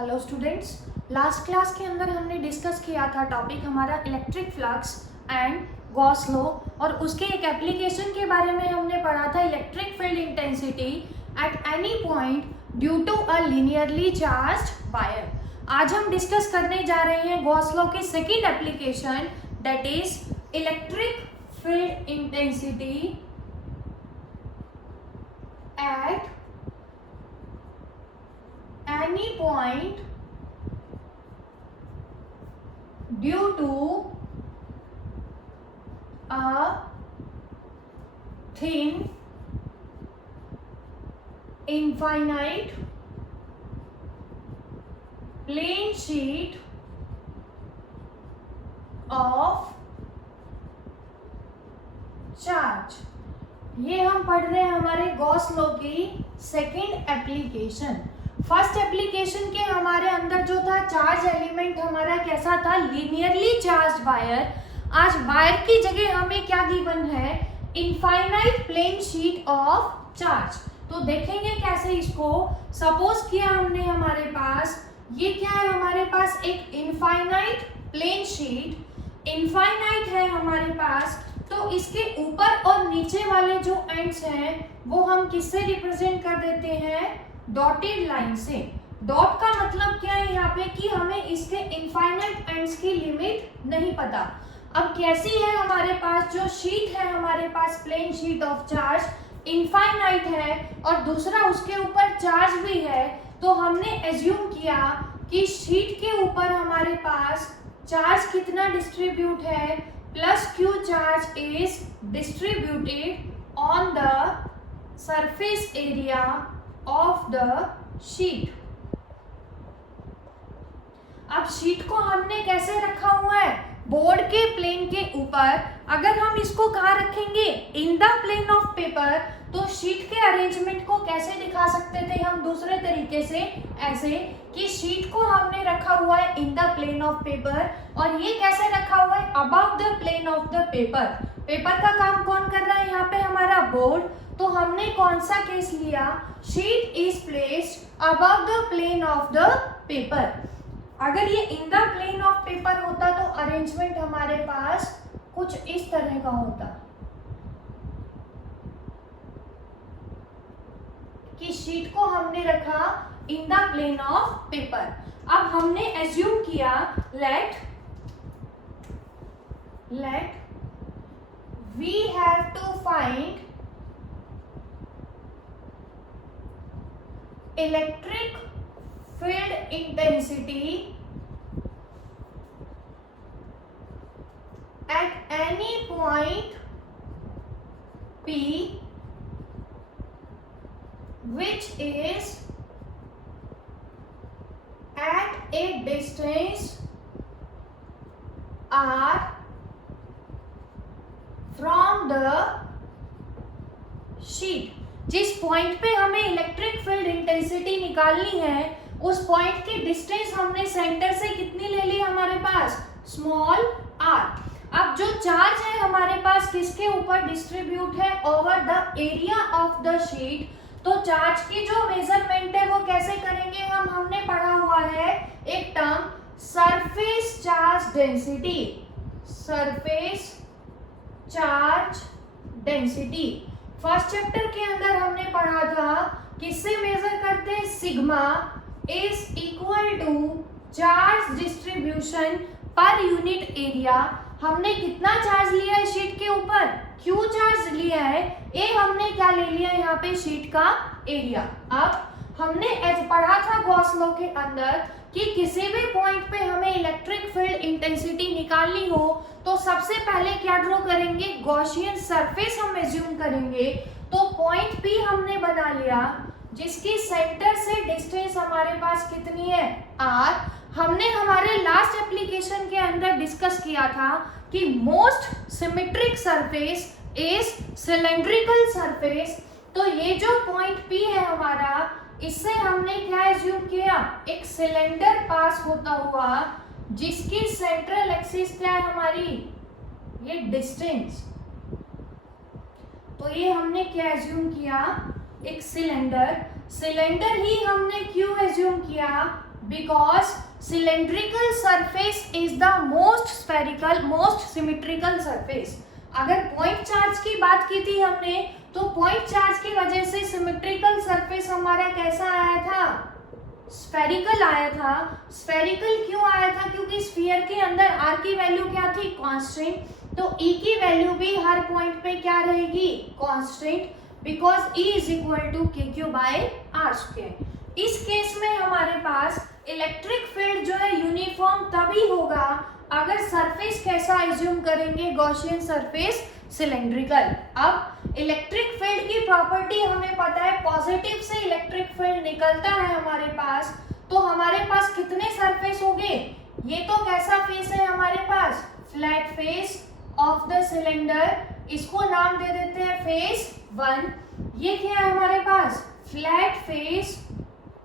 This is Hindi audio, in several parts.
हेलो स्टूडेंट्स, लास्ट क्लास के अंदर हमने डिस्कस किया था टॉपिक हमारा electric flux and Gauss law और उसके एक एप्लीकेशन के बारे में हमने पढ़ा था electric field intensity at any point due to a linearly charged wire. आज हम डिस्कस करने जा रहे हैं गॉस लॉ की second application that is electric field intensity at any point due to a thin infinite plane sheet of charge। ये हम पढ़ रहे हैं हमारे गॉस लॉ की सेकेंड एप्लीकेशन। फर्स्ट एप्लीकेशन के हमारे अंदर जो था चार्ज एलिमेंट हमारा कैसा था, लीनियरली चार्ज वायर। आज वायर की जगह हमें क्या गिवन है, infinite plane sheet of charge. तो देखेंगे कैसे इसको। सपोज किया हमने हमारे पास ये क्या है, हमारे पास एक इनफाइनाइट प्लेन शीट, इनफाइनाइट है हमारे पास। तो इसके ऊपर और नीचे वाले जो एंड्स हैं वो हम किससे रिप्रेजेंट कर देते हैं, डॉटेड लाइन से। डॉट का मतलब क्या है यहाँ पे कि हमें इसके इनफाइनाइट एंड्स की लिमिट नहीं पता। अब कैसी है हमारे पास जो शीट है, हमारे पास plane sheet of charge infinite है और दूसरा उसके ऊपर चार्ज भी है। तो हमने एज्यूम किया कि शीट के ऊपर हमारे पास चार्ज कितना डिस्ट्रीब्यूट है, plus Q charge is distributed on the surface area of the sheet. अब शीट को हमने कैसे रखा हुआ है, बोर्ड के प्लेन के ऊपर। अगर हम इसको कहाँ रखेंगे, in the plane of paper, तो शीट के अरेंजमेंट को कैसे दिखा सकते थे हम दूसरे तरीके से, ऐसे कि शीट को हमने रखा हुआ है in the plane of paper और ये कैसे रखा हुआ है, above the plane of the paper. Paper का काम कौन कर रहा है यहाँ पे, हमारा बोर्ड। तो हमने कौन सा केस लिया, sheet is placed above the plane of the paper. अगर ये in the plane of paper होता तो अरेंजमेंट हमारे पास कुछ इस तरह का होता कि वीट को हमने रखा in the plane of paper. अब हमने एज्यूम किया let we have to find electric field intensity at any point P which is at a distance r from the sheet। जिस पॉइंट पे हमें इलेक्ट्रिक फील्ड इंटेंसिटी निकालनी है उस पॉइंट की डिस्टेंस हमने सेंटर से कितनी ले ली हमारे पास, स्मॉल r। अब जो चार्ज है हमारे पास किसके ऊपर डिस्ट्रीब्यूट है, over the area of the sheet. तो चार्ज की जो मेजरमेंट है वो कैसे करेंगे हमने पढ़ा हुआ है एक term surface charge density, surface charge density. First chapter के अंदर हमने पढ़ा था किससे मेजर करते हैं, sigma is equal to charge distribution per unit area. हमने कितना चार्ज लिया है शीट के ऊपर, Q चार्ज लिया है, ए हमने क्या ले लिया यहाँ पे, शीट का एरिया। अब हमने पढ़ा था गॉस लॉ के अंदर कि किसी भी पॉइंट पे हमें इलेक्ट्रिक फील्ड इंटेंसिटी निकालनी हो तो सबसे पहले क्या ड्रॉ करेंगे, गॉसियन सरफेस हम एज्यूम करेंगे। तो पॉइंट P हमने बना लिया जिसकी सेंटर से डिस्टेंस हमारे पास कितनी है, r। हमने हमारे लास्ट एप्लीकेशन के अंदर डिस्कस किया था कि most symmetric surface is cylindrical surface. तो ये जो पॉइंट P है हमारा, इससे हमने क्या एज्यूम किया, एक सिलेंडर पास होता हुआ जिसकी सेंट्रल एक्सिस क्या है हमारी, ये डिस्टेंस। तो ये हमने क्या एज्यूम किया, एक सिलेंडर ही हमने क्यों एज्यूम किया, because cylindrical surface is the most symmetrical surface. अगर पॉइंट चार्ज की बात की थी हमने, तो पॉइंट चार्ज की वजह से सिमेट्रिकल सरफेस हमारा कैसा आया था, स्फेरिकल आया था. स्फेरिकल क्यों आया था, क्योंकि स्फीयर के अंदर r की वैल्यू क्या थी, कांस्टेंट. तो E की वैल्यू भी हर पॉइंट पे क्या रहेगी, constant, because E is equal to KQ by R square. इस केस में हमारे पास इलेक्ट्रिक फील्ड जो है यूनिफॉर्म तभी होगा अगर सरफेस कैसा एज्यूम करेंगे, गॉसियन सरफेस, सिलेंड्रिकल. अब इलेक्ट्रिक फील्ड की प्रॉपर्टी हमें पता है, पॉजिटिव से इलेक्ट्रिक फील्ड निकलता है हमारे पास, तो हमारे पास कितने सरफेस होंगे, ये तो कैसा फेस है हमारे पास, flat face of the cylinder. इसको नाम दे देते हैं फेस 1. ये क्या है हमारे पास, फ्लैट फेस,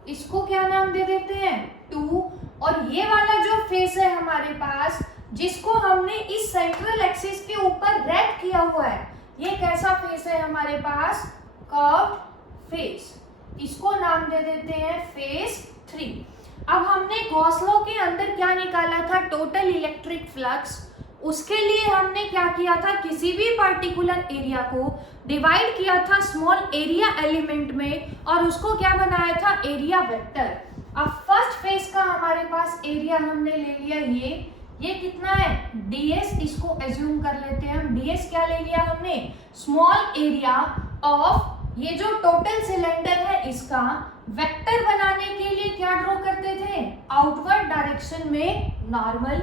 इसको क्या नाम दे देते हैं 2. और ये वाला जो फेस है हमारे पास, जिसको हमने इस सेंट्रल एक्सिस के ऊपर रैप किया हुआ है, ये कैसा फेस है हमारे पास, कर्व्ड फेस. इसको नाम दे देते हैं फेस 3. अब हमने गॉस लॉ के अंदर क्या निकाला था, टोटल इलेक्ट्रिक फ्लक्स. उसके लिए हमने क्या किया था, किसी भी पर्टिकुलर एरिया को डिवाइड किया था स्मॉल एरिया एलिमेंट में, और उसको क्या बनाया था, एरिया वेक्टर. अब फर्स्ट फेस का हमारे पास एरिया हमने ले लिया, ये कितना है, ds. इसको एज्यूम कर लेते हैं हम, ds क्या ले लिया हमने, स्मॉल एरिया ऑफ ये जो टोटल सिलेंडर है, इसका वेक्टर बनाने के लिए क्या ड्रॉ करते थे, आउटवर्ड डायरेक्शन में नॉर्मल.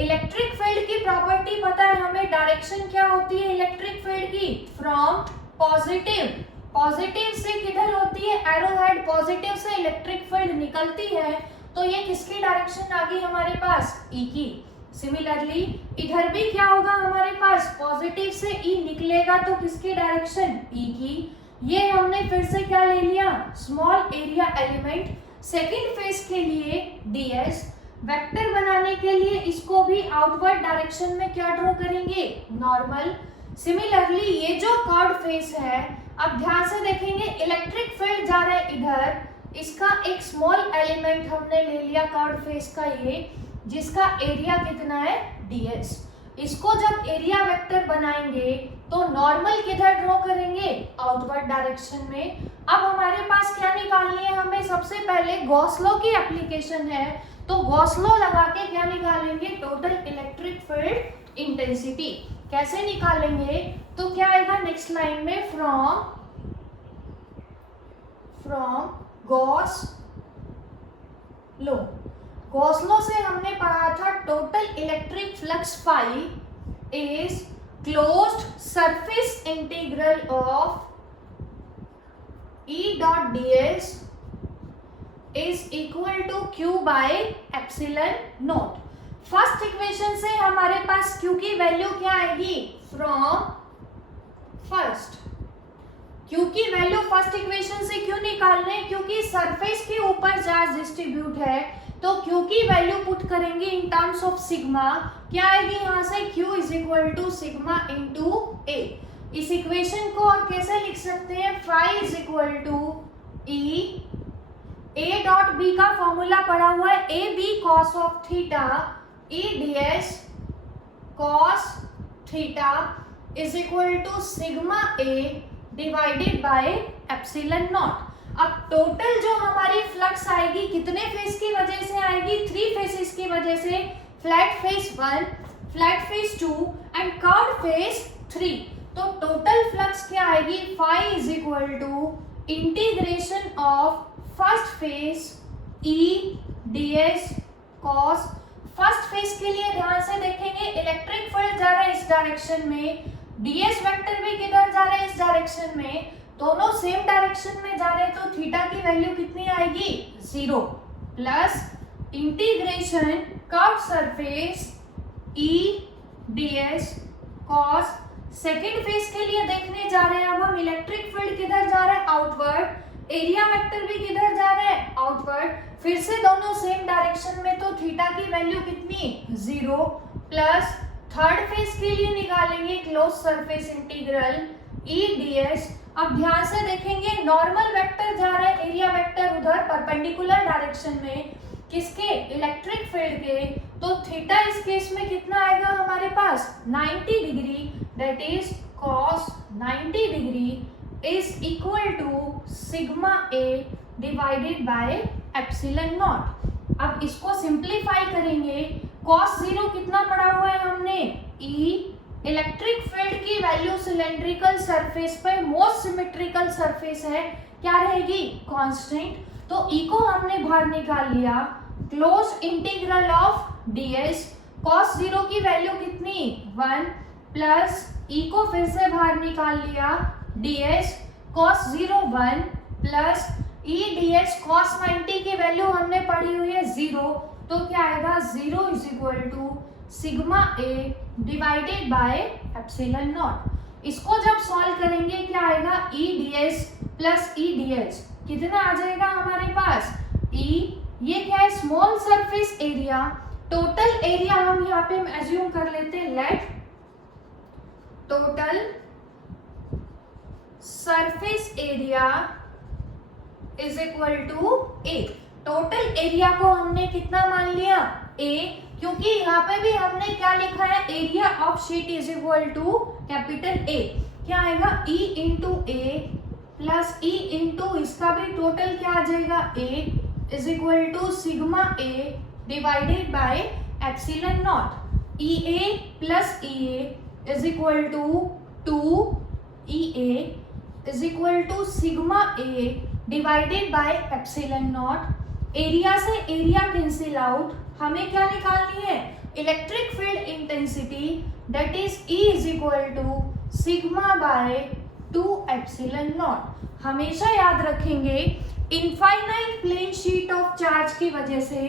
इलेक्ट्रिक फील्ड की प्रॉपर्टी पता है हमें, डायरेक्शन क्या होती है इलेक्ट्रिक फील्ड की, फ्रॉम पॉजिटिव. पॉजिटिव से किधर होती है, एरो हेड पॉजिटिव से इलेक्ट्रिक फील्ड निकलती है, तो ये किसकी डायरेक्शन आ गई हमारे पास, E की. सिमिलरली इधर भी क्या होगा हमारे पास, पॉजिटिव से E निकलेगा तो किसकी डायरेक्शन, E की. ये हमने फिर से क्या ले लिया, small area element. Second phase के लिए ds. वेक्टर बनाने के लिए इसको भी आउटवर्ड डायरेक्शन में क्या ड्रॉ करेंगे, नॉर्मल. सिमिलरली ये जो कर्व्ड फेस है, अब ध्यान से देखेंगे, इलेक्ट्रिक फील्ड जा रहा है इधर, इसका एक स्मॉल एलिमेंट हमने ले लिया कर्व्ड फेस का, ये जिसका एरिया कितना है, ds. इसको जब एरिया वेक्टर बनाएंगे तो नॉर्मल किधर ड्रॉ करेंगे, आउटवर्ड डायरेक्शन में. अब हमारे पास क्या निकालनी है हमें, सबसे पहले गॉस लॉ की एप्लीकेशन है, तो गॉस लॉ लगा के क्या निकालेंगे, टोटल इलेक्ट्रिक फील्ड इंटेंसिटी. कैसे निकालेंगे, तो क्या आएगा नेक्स्ट लाइन में, from Gauss law. Gauss law से हमने पढ़ा था total electric flux phi is closed surface integral of E dot ds is equal to Q by epsilon naught. First equation से हमारे पास Q की वैल्यू क्या आएगी, फ्रॉम फर्स्ट. Q की वैल्यू फर्स्ट इक्वेशन से क्यों निकालने, क्योंकि सरफेस के ऊपर चार्ज डिस्ट्रीब्यूट है, तो Q की वैल्यू पुट करेंगे इन टर्म्स ऑफ सिग्मा. क्या आएगी यहाँ से, Q is equal to sigma into A. इस इक्वेशन को और कैसे लिख सकते हैं, phi is equal to E. A dot B का फॉर्मूला पड़ा हुआ है, AB cos of theta, E ds cos theta is equal to sigma A divided by epsilon naught. अब टोटल जो हमारी फ्लक्स आएगी कितने फेस की वजह से आएगी, 3 फेसेस की वजह से, flat face 1, flat face 2 and curved face 3. तो टोटल फ्लक्स क्या आएगी, phi is equal to integration of first face E ds cos. First face के लिए ध्यान से देखेंगे, इलेक्ट्रिक फील्ड जा रहा है इस डायरेक्शन में, ds वेक्टर भी किधर जा रहा है इस डायरेक्शन में, दोनों सेम डायरेक्शन में जा रहे हैं, तो थीटा की वैल्यू कितनी आएगी, 0 plus integration curved surface E ds cos. Second phase के लिए देखने जा रहे हैं अब हम, इलेक्ट्रिक फील्ड किधर जा रहा है, आउटवर्ड, एरिया वेक्टर भी किधर जा रहा है, आउटवर्ड, फिर से दोनों सेम डायरेक्शन में, तो थीटा की वैल्यू कितनी, 0 प्लस थर्ड फेज के लिए निकालेंगे close surface integral E ds. अब ध्यान से देखेंगे, नॉर्मल वेक्टर जा रहा है, एरिया वेक्टर उधर परपेंडिकुलर डायरेक्शन में, किसके, इलेक्ट्रिक फील्ड के, तो थीटा इस केस में कितना आएगा हमारे पास 90 degree, that is cos 90 degree is equal to sigma A divided by epsilon naught. अब इसको सिंप्लीफाई करेंगे, cos 0 कितना पढ़ा हुआ है हमने, E, इलेक्ट्रिक फील्ड की वैल्यू सिलेंड्रिकल सरफेस पे मोस्ट सिमेट्रिकल सरफेस है, क्या रहेगी, कांस्टेंट। तो E को हमने बाहर निकाल लिया, close integral of ds, cos 0 की वैल्यू कितनी 1 प्लस E को फिर से बाहर निकाल लिया, ds cos 0 1 plus E ds cos 90 की वैल्यू हमने पढ़ी हुई है 0, तो क्या आएगा 0 is equal to sigma A divided by epsilon naught. इसको जब सॉल्व करेंगे क्या आएगा, E D S plus E D H कितना आ जाएगा हमारे पास, ई, ये क्या है small surface area, total area हम यहाँ पे एज्यूम कर लेते हैं, let total surface area is equal to A. Total area को हमने कितना मान लिया, ए, क्योंकि यहाँ पे भी हमने क्या लिखा है, area of sheet is equal to capital A, क्या आएगा E into A plus E into इसका भी टोटल क्या आ जाएगा A is equal to sigma A divided by epsilon naught. E A plus E A is equal to 2 E A is equal to sigma A divided by epsilon naught. Area से एरिया कैंसिल आउट, हमें क्या निकालनी है, electric field intensity, that is E is equal to sigma by 2 epsilon naught. हमेशा याद रखेंगे infinite plane sheet of charge की वजह से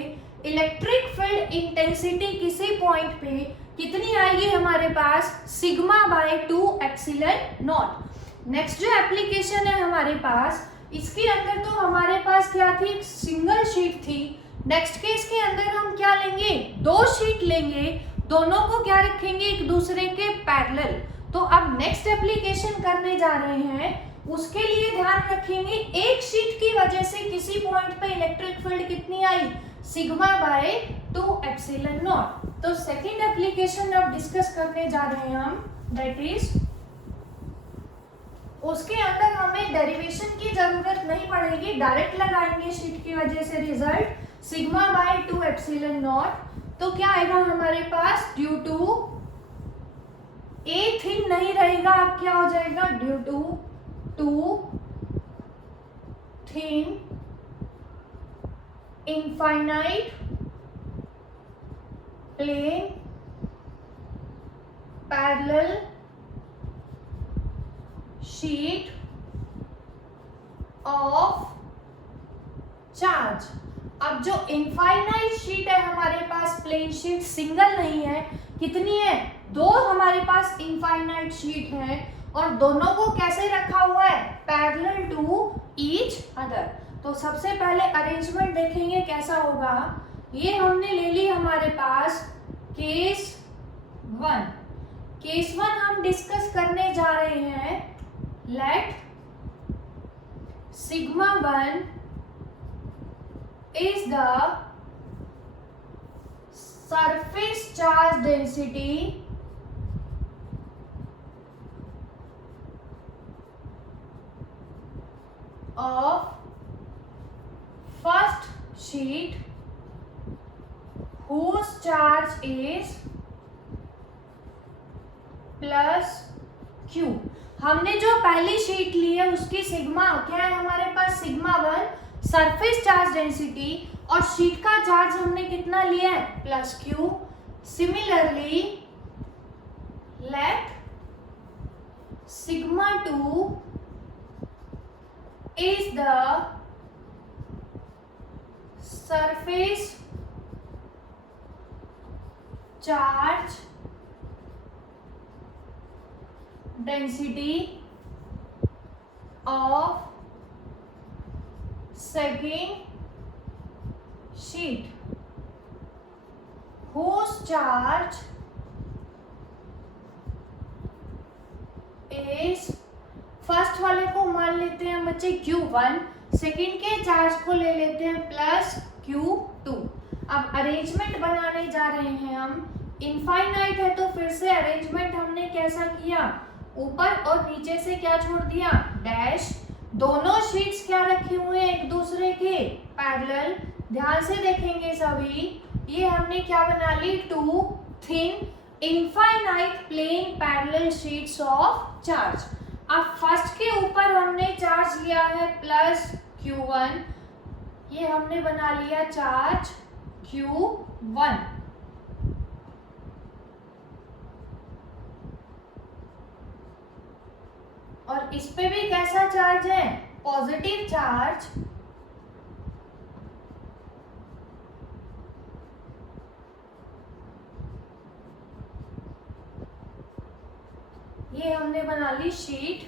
इलेक्ट्रिक फील्ड इंटेंसिटी किसी पॉइंट पे कितनी आएगी हमारे पास, sigma by 2 epsilon naught. Next जो एप्लीकेशन है हमारे पास, इसके अंदर तो हमारे पास क्या थी, एक सिंगल शीट थी। नेक्स्ट केस के अंदर हम क्या लेंगे, 2 शीट लेंगे, दोनों को क्या रखेंगे एक दूसरे के पैरेलल। तो अब नेक्स्ट एप्लीकेशन करने जा रहे हैं, उसके लिए ध्यान रखेंगे एक शीट की वजह से किसी पॉइंट पे इलेक्ट्रिक फील्ड कितनी आई, सिग्मा बाय 2 एप्सिलॉन नॉट। तो सेकंड एप्लीकेशन अब डिस्कस करने जा रहे हैं हम, दैट इज उसके अंदर हमें डेरिवेशन की जरूरत नहीं पड़ेगी, डायरेक्ट लगाएंगे शीट की वजह से result sigma by 2 epsilon naught. तो क्या आएगा हमारे पास, ड्यू टू ए थिन नहीं रहेगा, अब क्या हो जाएगा, due to thin infinite plane parallel sheet of charge. अब जो इनफाइनाइट शीट है हमारे पास, प्लेन शीट सिंगल नहीं है, कितनी है, 2 हमारे पास इनफाइनाइट शीट है, और दोनों को कैसे रखा हुआ है, पैरेलल टू ईच अदर। तो सबसे पहले अरेंजमेंट देखेंगे कैसा होगा। ये हमने ले ली हमारे पास केस 1। केस 1 हम डिस्कस करने जा रहे हैं, late sigma 1 is the surface charge density of first sheet whose charge is plus Q। हमने जो पहली शीट ली है उसकी सिग्मा क्या है हमारे पास, सिग्मा 1 सरफेस चार्ज डेंसिटी, और शीट का चार्ज हमने कितना लिया है, plus Q. Similarly let sigma 2 is the surface charge density of second sheet whose charge is, first वाले को मान लेते हैं बच्चे Q1, सेकंड के चार्ज को ले लेते हैं प्लस Q2। अब अरेंजमेंट बनाने जा रहे हैं हम, इनफाइनाइट है तो फिर से अरेंजमेंट हमने कैसा किया, ऊपर और नीचे से क्या छोड़ दिया, डैश। दोनों शीट्स क्या रखे हुए हैं एक दूसरे के पैरेलल, ध्यान से देखेंगे सभी, ये हमने क्या बना ली, two thin infinite plane parallel sheets of charge. अब फर्स्ट के ऊपर हमने चार्ज लिया है प्लस Q1, ये हमने बना लिया चार्ज Q1। और इस पे भी कैसा चार्ज है, पॉजिटिव चार्ज। ये हमने बना ली शीट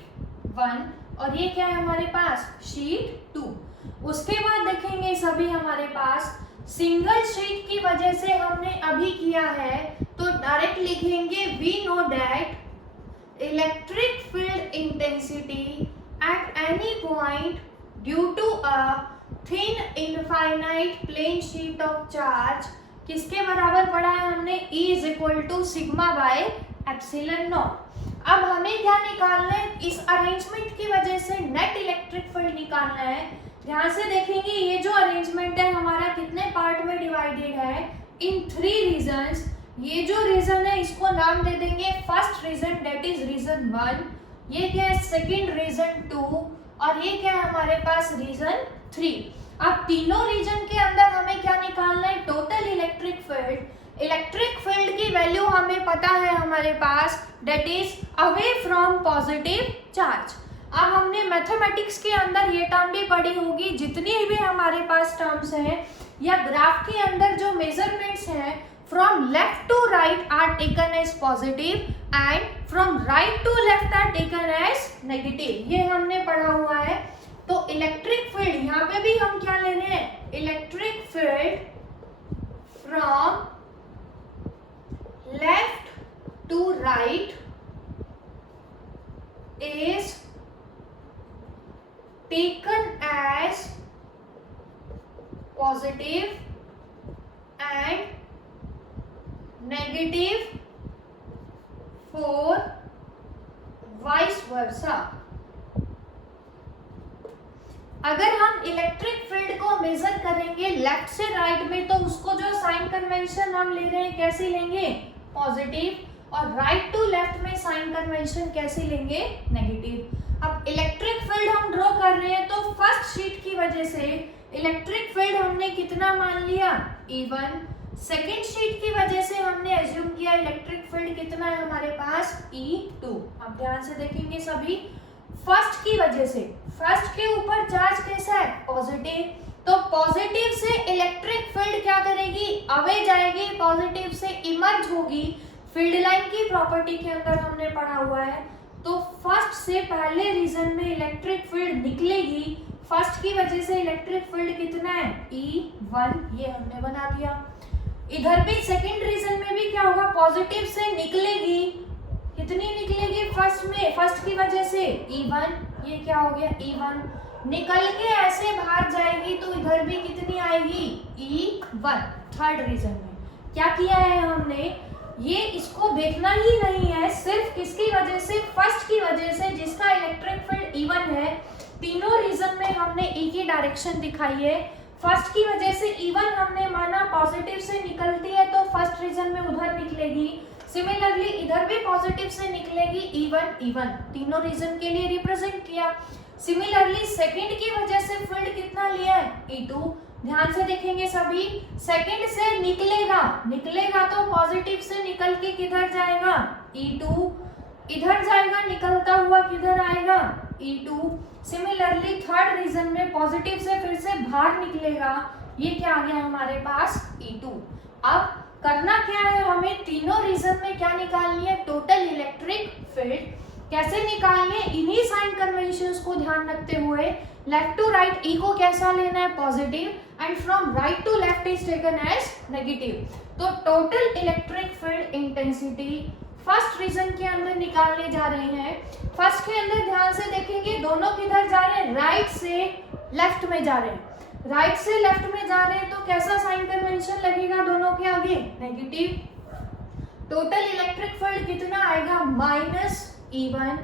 1 और ये क्या है हमारे पास, शीट 2। उसके बाद देखेंगे सभी हमारे पास सिंगल शीट की वजह से हमने अभी किया है तो डायरेक्ट लिखेंगे we know that electric field intensity at any point due to a thin infinite plane sheet of charge किसके बराबर पढ़ा है हमने, E is equal to sigma by epsilon naught. अब हमें क्या निकालना है, इस अरेंजमेंट की वजह से नेट इलेक्ट्रिक फील्ड निकालना है। ध्यान से देखेंगे ये जो अरेंजमेंट है हमारा कितने पार्ट में डिवाइडेड है, इन 3 रीजन्स। ये जो रीजन है इसको नाम दे देंगे first region, that is region 1। ये क्या है, सेकंड रीजन 2 और ये क्या है हमारे पास, रीजन 3। अब तीनों रीजन के अंदर हमें क्या निकालना है, total electric field. Electric field की वैल्यू हमें पता है हमारे पास, that is away from positive charge. अब हमने मैथमेटिक्स के अंदर ये टर्म भी पढ़ी होगी, जितनी भी हमारे पास टर्म्स हैं या ग्राफ के अंदर जो मेजरमेंट्स हैं from left to right are taken as positive and from right to left are taken as negative, ये हमने पढ़ा हुआ है। तो इलेक्ट्रिक फील्ड यहाँ पे भी हम क्या ले रहे हैं, electric field from left to right is taken as positive and negative for vice versa। अगर हम इलेक्ट्रिक फील्ड को मेजर करेंगे लेफ्ट से राइट में तो उसको जो साइन कन्वेंशन हम ले रहे हैं कैसे लेंगे, पॉजिटिव, और राइट टू लेफ्ट में साइन कन्वेंशन कैसे लेंगे, नेगेटिव। अब इलेक्ट्रिक फील्ड हम ड्रॉ कर रहे हैं तो फर्स्ट शीट की वजह से इलेक्ट्रिक फील्ड हमने कितना मान लिया, E1। सेकेंड शीट की वजह से हमने एज्यूम किया इलेक्ट्रिक फील्ड कितना है हमारे पास, E2। अब ध्यान से देखेंगे सभी, फर्स्ट की वजह से, फर्स्ट के ऊपर चार्ज कैसा है, पॉजिटिव, तो पॉजिटिव से इलेक्ट्रिक फील्ड क्या करेगी, अवे जाएगी, पॉजिटिव से इमर्ज होगी। फील्ड लाइन की प्रॉपर्टी के अंदर हमने पढ़ा हुआ है। तो फर्स्ट से पहले रीजन में इलेक्ट्रिक फील्ड निकलेगी, फर्स्ट की वजह से इलेक्ट्रिक फील्ड कितना है, E1, ये हमने बना दिया। इधर भी सेकेंड रीजन में भी क्या होगा, पॉजिटिव से निकलेगी, कितनी निकलेगी फर्स्ट में, फर्स्ट की वजह से E1, ये क्या हो गया, E1, निकल के ऐसे बाहर जाएगी तो इधर भी कितनी आएगी, E1। थर्ड रीजन में क्या किया है हमने, ये इसको देखना ही नहीं है, सिर्फ किसकी वजह से, फर्स्ट की वजह से जिसका इलेक्ट्रिक फील्ड E1 है। तीनों रीजन में हमने E की डायरेक्शन दिखाई है। फर्स्ट की वजह से E1 हमने माना पॉजिटिव से निकलती है तो फर्स्ट रीजन में उधर निकलेगी। सिमिलरली इधर भी पॉजिटिव से निकलेगी, E1, तीनों रीजन के लिए रिप्रेजेंट किया। सिमिलरली सेकंड की वजह से फील्ड कितना लिया है, E2। ध्यान से देखेंगे सभी, सेकंड से निकलेगा तो पॉजिटिव से निकल के किधर जाएगा, E2, इधर जाएगा, निकलता हुआ किधर आएगा, E2। सिमिलरली थर्ड रीजन में पॉजिटिव से फिर से बाहर निकलेगा, ये क्या आ गया हमारे पास, E2। अब करना क्या है, हमें तीनों रीजन में क्या निकालनी है, टोटल इलेक्ट्रिक फील्ड। कैसे निकालनी है, इन्हीं साइन कन्वेंशंस को ध्यान रखते हुए लेफ्ट टू राइट E को कैसा लेना है, positive, and from right to left is taken as negative. तो total electric field intensity first region के अंदर निकालने जा रहे हैं। फर्स्ट के अंदर ध्यान से देखेंगे दोनों किधर जा रहे हैं, राइट से लेफ्ट में जा रहे हैं। राइट से लेफ्ट में जा रहे हैं तो कैसा साइन कन्वेंशन लगेगा दोनों के आगे, नेगेटिव। टोटल इलेक्ट्रिक फील्ड कितना आएगा, -E1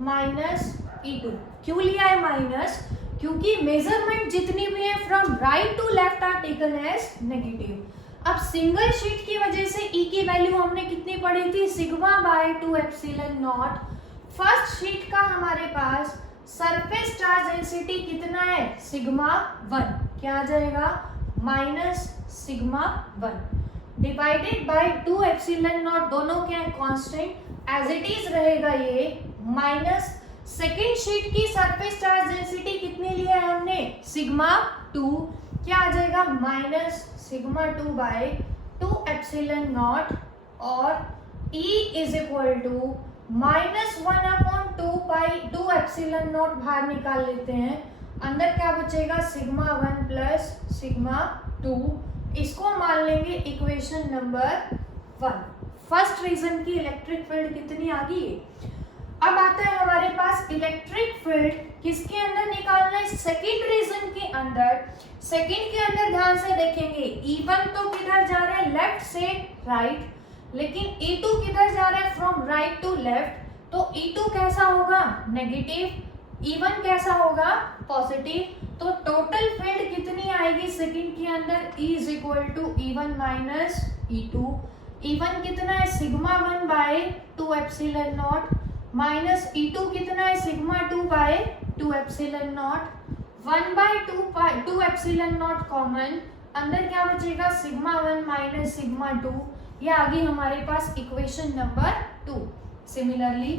-E2। क्यों लिया है माइनस, क्योंकि मेजरमेंट जितनी भी है from right to left are taken as negative. अब सिंगल शीट की वजह से E की वैल्यू हमने कितनी पढ़ी थी, sigma by 2 epsilon naught. First sheet का हमारे पास सरफेस चार्ज डेंसिटी कितना है, सिग्मा 1, क्या आ जाएगा -σ1 डिवाइडेड बाय 2 एप्सिलॉन नॉट, दोनों क्या है कांस्टेंट, एज इट इज रहेगा ये माइनस। सेकेंड शीट की सरफेस चार्ज डेंसिटी कितनी लिया है हमने, सिग्मा 2, क्या आ जाएगा -σ2 बाय 2 एप्सिलॉन नॉट, और E is equal to -1/2 pi 2 epsilon naught बाहर निकाल लेते हैं, अंदर क्या बचेगा सिग्मा 1 प्लस सिग्मा 2। इसको मान लेंगे इक्वेशन नंबर 1। फर्स्ट रीजन की इलेक्ट्रिक फील्ड कितनी आ गई। अब आता है हमारे पास इलेक्ट्रिक फील्ड किसके अंदर निकालना है, सेकंड रीजन के अंदर। सेकंड के अंदर ध्यान से देखेंगे, E1 तो किधर जा रहा है, लेफ्ट से राइट, लेकिन E2 किधर जा रहा है, फ्रॉम राइट टू लेफ्ट, तो E2 कैसा होगा, नेगेटिव, E1 कैसा होगा, पॉजिटिव। तो टोटल फील्ड कितनी आएगी सेकंड के अंदर, E is equal to E1 minus E2। E1 कितना है, sigma 1 by 2 epsilon naught, minus E2 कितना है, sigma 2 by 2 epsilon naught, 1 by 2 epsilon naught common, अंदर क्या बचेगा सिग्मा 1 माइनस सिग्मा 2। ये आ गई हमारे पास equation number 2। Similarly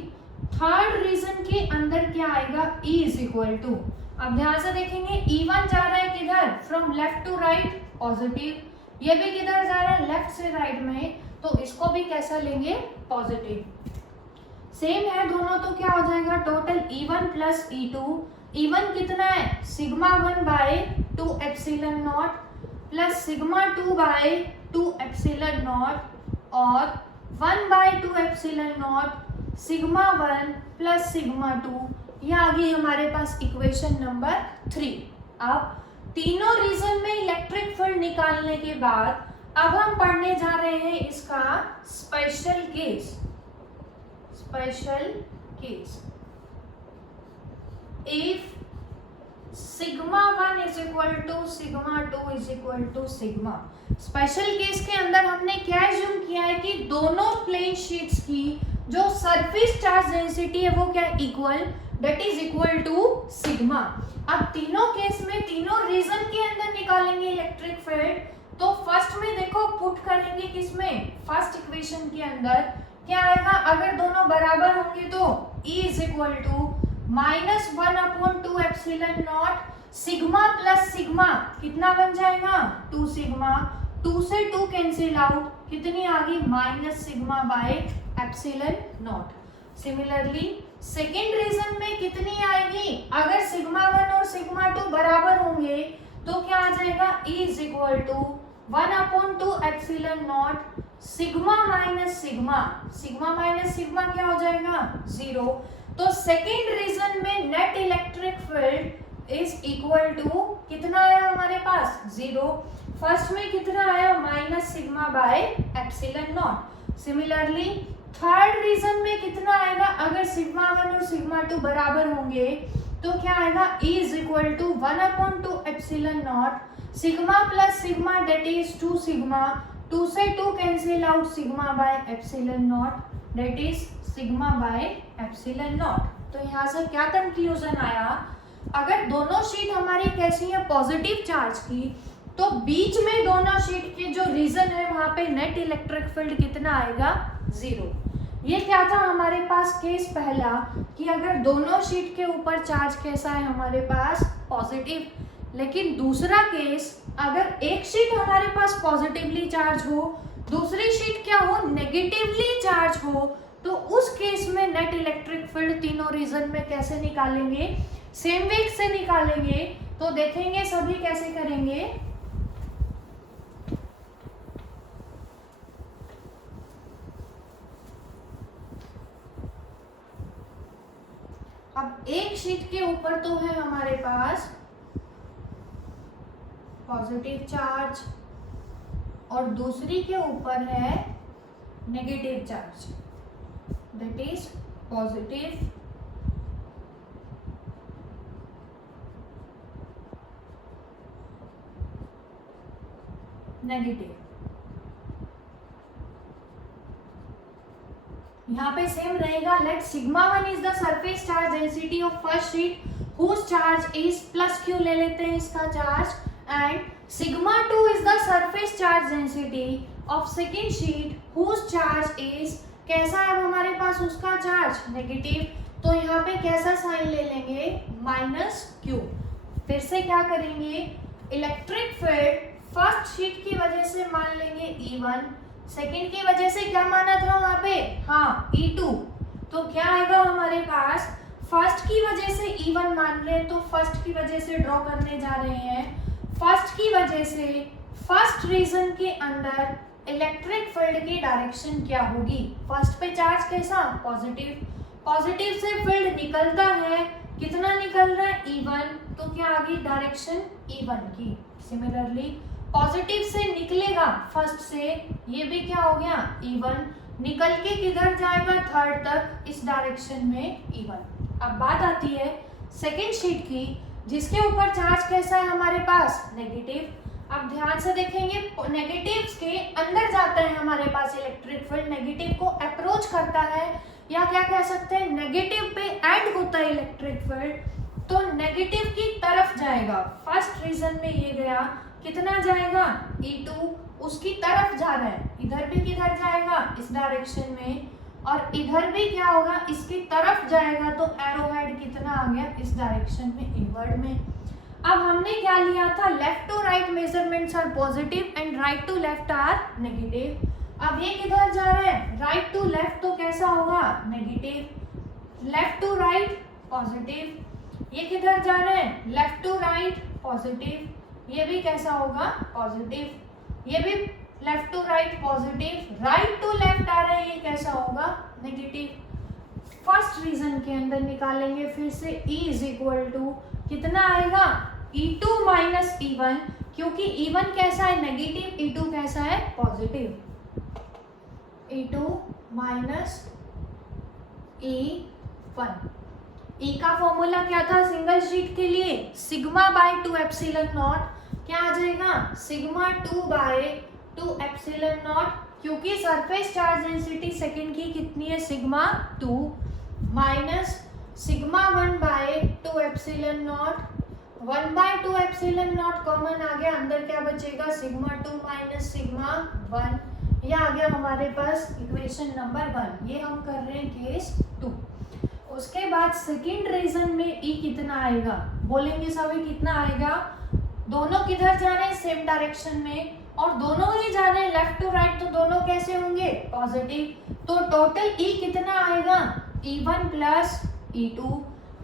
third region के अंदर क्या आएगा, E इज इक्वल टू, अब ध्यान से देखेंगे E1 जा रहा है किधर, from left to right, positive, ये भी किधर जा रहा है, लेफ्ट से राइट में, तो इसको भी कैसा लेंगे, पॉजिटिव। सेम है दोनों, तो क्या हो जाएगा total E1 plus E2। E1 कितना है, sigma 1 by 2 epsilon naught plus sigma 2 by 2 epsilon naught, और 1 by 2 epsilon naught sigma 1 plus sigma 2। ये आ गई हमारे पास इक्वेशन नंबर 3। अब तीनों रीजन में इलेक्ट्रिक फील्ड निकालने के बाद अब हम पढ़ने जा रहे हैं इसका special case. Special case, if sigma 1 is equal to sigma 2 is equal to sigma. Special case के अंदर हमने क्या एज्यूम किया है कि दोनों प्लेन शीट्स की जो सरफेस चार्ज डेंसिटी है वो क्या equal, that is equal to sigma. अब तीनों केस में तीनों रीजन के अंदर निकालेंगे इलेक्ट्रिक फील्ड, तो फर्स्ट में देखो पुट करेंगे किसमें, फर्स्ट इक्वेशन के अंदर क्या आएगा, अगर दोनों बराबर होंगे तो E is equal to -1/2 epsilon naught sigma plus sigma कितना बन जाएगा, 2 सिग्मा, 2 से 2 कैंसिल आउट, कितनी आ गई minus sigma by epsilon naught. Similarly second region में कितनी आएगी, अगर सिग्मा 1 और सिग्मा 2 बराबर होंगे तो क्या आ जाएगा, E is equal to 1/2 epsilon naught sigma minus sigma, sigma minus sigma क्या हो जाएगा 0। तो सेकेंड रीजन में net electric field is equal to कितना आया हमारे पास 0। फर्स्ट में कितना आया minus sigma by epsilon naught. Similarly third region में कितना आएगा, अगर सिग्मा 1 और सिग्मा 2 बराबर होंगे तो क्या आएगा, E is equal to 1/2 epsilon naught sigma plus sigma that is 2 sigma, 2 से 2 cancel out sigma by epsilon naught that is sigma by epsilon naught. तो यहाँ से क्या कंक्लूजन आया, अगर दोनों शीट हमारी कैसी है पॉजिटिव चार्ज की, तो बीच में दोनों शीट के जो रीजन है वहां पे नेट इलेक्ट्रिक फील्ड कितना आएगा 0। ये क्या था हमारे पास केस पहला, कि अगर दोनों शीट के ऊपर चार्ज कैसा है हमारे पास पॉजिटिव, लेकिन दूसरा केस अगर एक शीट हमारे पास पॉजिटिवली चार्ज हो, दूसरी शीट क्या हो नेगेटिवली चार्ज हो, तो उस केस में नेट इलेक्ट्रिक फील्ड तीनों रीजन में कैसे निकालेंगे, सेम वे से निकालेंगे। तो देखेंगे सभी कैसे करेंगे। अब एक शीट के ऊपर तो है हमारे पास पॉजिटिव चार्ज और दूसरी के ऊपर है negative charge, that is positive negative. यहाँ पे सेम रहेगा। Let sigma one is the surface charge density of first sheet whose charge is plus Q ले लेते हैं इसका charge, and sigma two is the surface charge density of second sheet whose charge is, कैसा है हमारे पास उसका चार्ज नेगेटिव, तो यहाँ पे कैसा साइन ले लेंगे माइनस क्यू। फिर से क्या करेंगे, इलेक्ट्रिक फील्ड फर्स्ट शीट की वजह से मान लेंगे E1, सेकेंड की वजह से क्या माना था वहां पे, हाँ E2, तो क्या आएगा हमारे पास, फर्स्ट की वजह से E1 मान रहे हैं तो फर्स्ट की वजह से ड्रॉ करने जा रहे हैं। फर्स्ट की वजह से फर्स्ट रीजन के अंदर इलेक्ट्रिक फील्ड की डायरेक्शन क्या होगी, फर्स्ट पे चार्ज कैसा पॉजिटिव, पॉजिटिव से फील्ड निकलता है, कितना निकल रहा है E1, तो क्या आ गई डायरेक्शन E1 की। सिमिलरली पॉजिटिव से निकलेगा फर्स्ट से, ये भी क्या हो गया E1, निकल के किधर जाएगा थर्ड तक, इस डायरेक्शन में E1। अब बात आती है सेकेंड शीट की जिसके ऊपर चार्ज कैसा है हमारे पास नेगेटिव। अब ध्यान से देखेंगे नेगेटिव के अंदर जाता है हमारे पास इलेक्ट्रिक फील्ड, नेगेटिव को अप्रोच करता है, या क्या कह सकते हैं नेगेटिव पे एंड होता है इलेक्ट्रिक फील्ड, तो नेगेटिव की तरफ जाएगा। फर्स्ट रीजन में ये गया, कितना जाएगा E2, उसकी तरफ जा रहा है, इधर भी किधर जाएगा इस डायरेक्शन में, और इधर भी क्या होगा इसकी तरफ जाएगा, तो एरो हेड कितना आ गया इस डायरेक्शन में इनवर्ड में। अब हमने क्या लिया था, left to right measurements are positive and right to left are negative. अब ये किधर जा रहा है राइट टू लेफ्ट, तो कैसा होगा negative, left to right positive, ये किधर जा रहे हैं लेफ्ट टू राइट पॉजिटिव, ये भी कैसा होगा पॉजिटिव, ये भी left to right positive, right to left आ रहा है, ये कैसा होगा नेगेटिव। फर्स्ट रीजन के अंदर निकालेंगे फिर से E इज इक्वल टू कितना आएगा E2 माइनस E1, क्योंकि E1 कैसा है नेगेटिव, E2 कैसा है positive, E2 minus E1। E का फॉर्मूला क्या था सिंगल शीट के लिए, सिग्मा बाय 2 एप्सिलॉन नॉट, क्या आ जाएगा सिग्मा 2 बाय 2 एप्सिलॉन नॉट, क्योंकि सरफेस चार्ज डेंसिटी सेकंड की कितनी है sigma 2, minus sigma 1 by 2 epsilon naught, 1 by 2 epsilon naught common आ गया, अंदर क्या बचेगा सिग्मा 2 माइनस सिग्मा 1, ये आ गया हमारे पास इक्वेशन नंबर 1। ये हम कर रहे हैं केस 2। उसके बाद सेकेंड रीजन में E कितना आएगा, बोलेंगे सभी कितना आएगा, दोनों किधर जा रहे हैं सेम डायरेक्शन में, और दोनों ही जा रहे हैं लेफ्ट टू राइट, तो दोनों कैसे होंगे पॉजिटिव, तो टोटल E कितना आएगा E1 प्लस E2।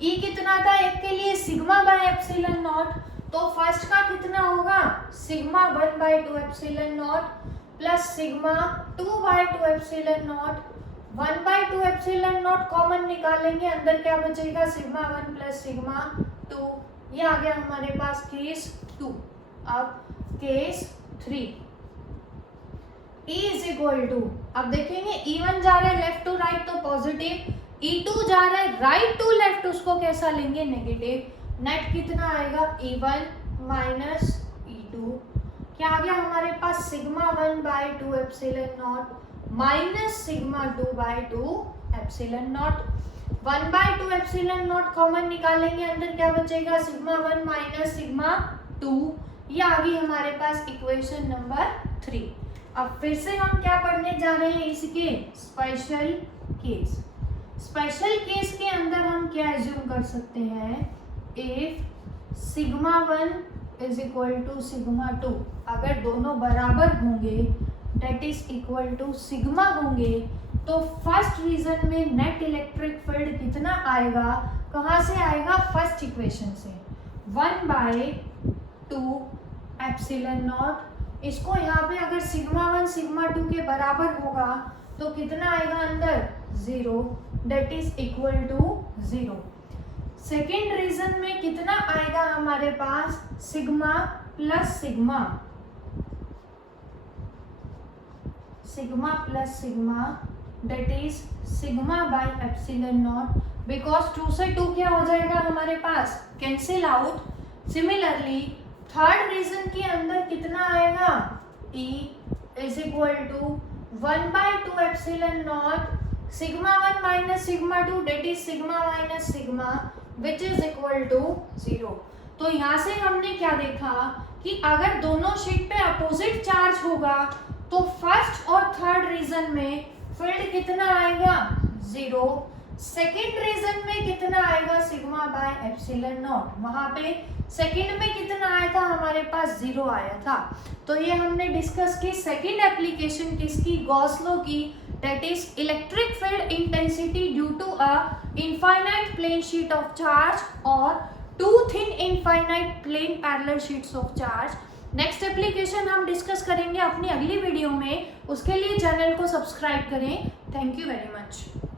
E कितना था एक के लिए सिग्मा बाय एप्सिलॉन नॉट, तो फर्स्ट का कितना होगा sigma 1 by 2 epsilon naught plus sigma 2 by 2 epsilon naught, 1 by 2 epsilon naught common निकालेंगे, अंदर क्या बचेगा सिग्मा 1 प्लस सिग्मा 2, ये आ गया हमारे पास केस 2। अब case 3, E is equal to, अब देखेंगे E1 जा रहा है लेफ्ट टू राइट तो पॉजिटिव, E2 जा रहा है राइट टू लेफ्ट, उसको कैसा लेंगे नेगेटिव, नेट कितना आएगा E1 माइनस E2, क्या आ गया हमारे पास sigma 1 by 2 epsilon naught minus sigma 2 by 2 epsilon naught, 1 by 2 epsilon naught common निकालेंगे, अंदर क्या बचेगा सिग्मा 1 माइनस सिग्मा 2, ये आ गई हमारे पास इक्वेशन नंबर 3। अब फिर से हम क्या पढ़ने जा रहे हैं इसके स्पेशल केस। स्पेशल केस के अंदर हम क्या एज्यूम कर सकते हैं, if sigma 1 is equal to sigma 2, अगर दोनों बराबर होंगे that is equal to sigma होंगे, तो फर्स्ट रीजन में नेट इलेक्ट्रिक फील्ड कितना आएगा, कहाँ से आएगा फर्स्ट इक्वेशन से 1 बाय 2 एप्सिलॉन नॉट, इसको यहाँ पे अगर सिग्मा 1 सिग्मा 2 के बराबर होगा तो कितना आएगा अंदर 0, that is equal to 0। Second region में कितना आएगा हमारे पास, sigma plus sigma, sigma plus sigma that is sigma by epsilon naught, because 2 से 2 क्या हो जाएगा हमारे पास, cancel out. Similarly third region के अंदर कितना आएगा, E is equal to 1/2 epsilon naught sigma 1 minus sigma 2 that is sigma minus sigma which is equal to 0। तो यहाँ से हमने क्या देखा कि अगर दोनों शीट पे अपोजिट चार्ज होगा तो फर्स्ट और थर्ड रीजन में फील्ड कितना आएगा, 0। सेकेंड रीजन में कितना आएगा, सिग्मा बाय एप्सिलॉन नॉट, वहां पे सेकेंड में कितना आया था हमारे पास, 0 आया था। तो ये हमने डिस्कस की सेकेंड एप्लीकेशन किसकी, गॉस लॉ की, that is electric field intensity due to a infinite plane sheet of charge और two thin infinite plane parallel sheets of charge. Next application हम डिस्कस करेंगे अपनी अगली वीडियो में, उसके लिए चैनल को सब्सक्राइब करें। Thank you very much.